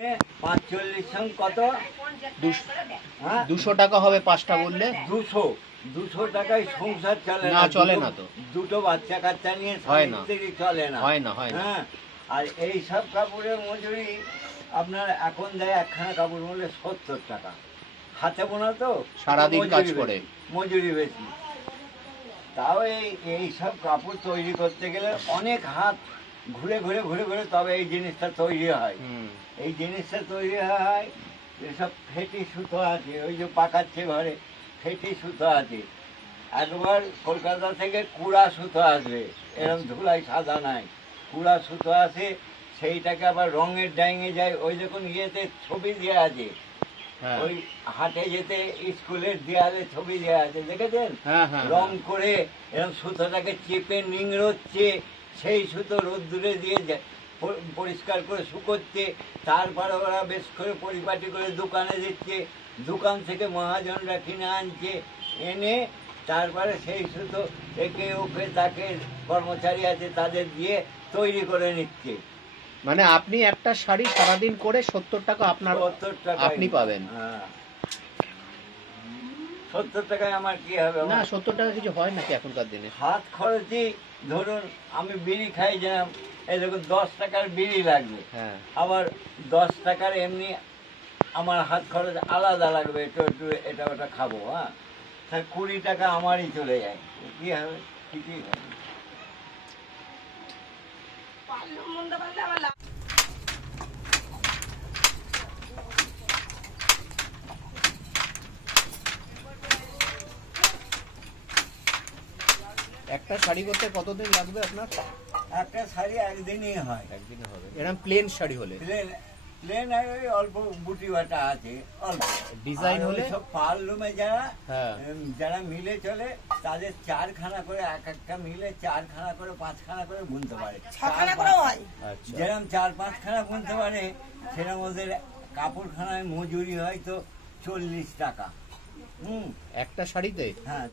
45 কত 200 টাকা হবে 5টা বললে। 200 টাকায় সংসার চলে না, চলে না তো। দুটো বাচ্চা কাচ্চা নিয়ে হয় না, চলে না, হয় না। হ্যাঁ, আর এই সব কাপড়ের মজুরি আপনার এখন দেয় একখানা কাপড় মূল্যে 70 টাকা। হাতে বোনা তো, সারাদিন কাজ করে মজুরি বেশি। তাও এই সব কাপড় তৈরি করতে গেলে অনেক হাত ঘুরে ঘুরে ঘুরে ঘুরে তবে এই জিনিসটা তৈরি হয়। এই জিনিসটা তৈরি হয়, এসব ফেটি সুতো আছে, ওই যে পাকাচ্ছে ঘরে ফেটি সুতো আছে। একবার কলকাতা থেকে কুড়া সুতো আসবে, এরকম ধুলাই সাদা নাই, কুড়া সুতো আছে, সেইটাকে আবার রঙের ডাইঙে যায়। ওই যখন ইয়েতে ছবি দেওয়া আছে, ওই হাটে যেতে স্কুলের দেয়ালে ছবি দেওয়া আছে, দেখেছেন? রং করে এরকম সুতোটাকে চেপে নিংড়োচ্ছে, সেই সুতো রোদ্দুরে দিয়ে পরিষ্কার করে শুকোচ্ছে, তারপরে ওরা বেশ করে পরিপাটি করে দোকানে দিচ্ছে, দোকান থেকে মহাজনরা কিনে আনছে, এনে তারপরে সেই সুতো একে ওকে তাকে কর্মচারী আছে তাদের দিয়ে তৈরি করে নিচ্ছে। মানে আপনি একটা শাড়ি সারাদিন করে 70 টাকা আপনার আপনি পাবেন। হ্যাঁ, 70 টাকায় আমার কি হবে? না, 70 টাকা কিছু হয় নাকি এখনকার দিনে? হাত খরচই ধরুন, আমি বিড়ি খাই যেরকম, এই দেখুন 10 টাকার বিড়ি লাগবে, আবার 10 টাকার এমনি আমার হাত খরচ আলাদা লাগবে, একটু একটু এটা ওটা খাবো, হ্যাঁ, তাই 20 টাকা আমারই চলে যায়। কি হবে? কিছুই হবে। একটা শাড়ি করতে কতদিন লাগবে আপনার? একটা শাড়ি একদিনই হয়। একদিনে হবে। এরকম প্লেন শাড়ি হলে? প্লেন অল্প বুটি বাটা আছে, অল্প ডিজাইন হলে সব পার্লুমে যারা মিলে চলে তাদের 4খানা করে, এক একটা মিলে 4খানা করে 5খানা করে বুনতে পারে। যেরকম 4-5খানা বুনতে পারে, সেরকম ওদের কাপড়খানায় মজুরি হয়তো 40 টাকা। একটা শাড়িতে? হ্যাঁ।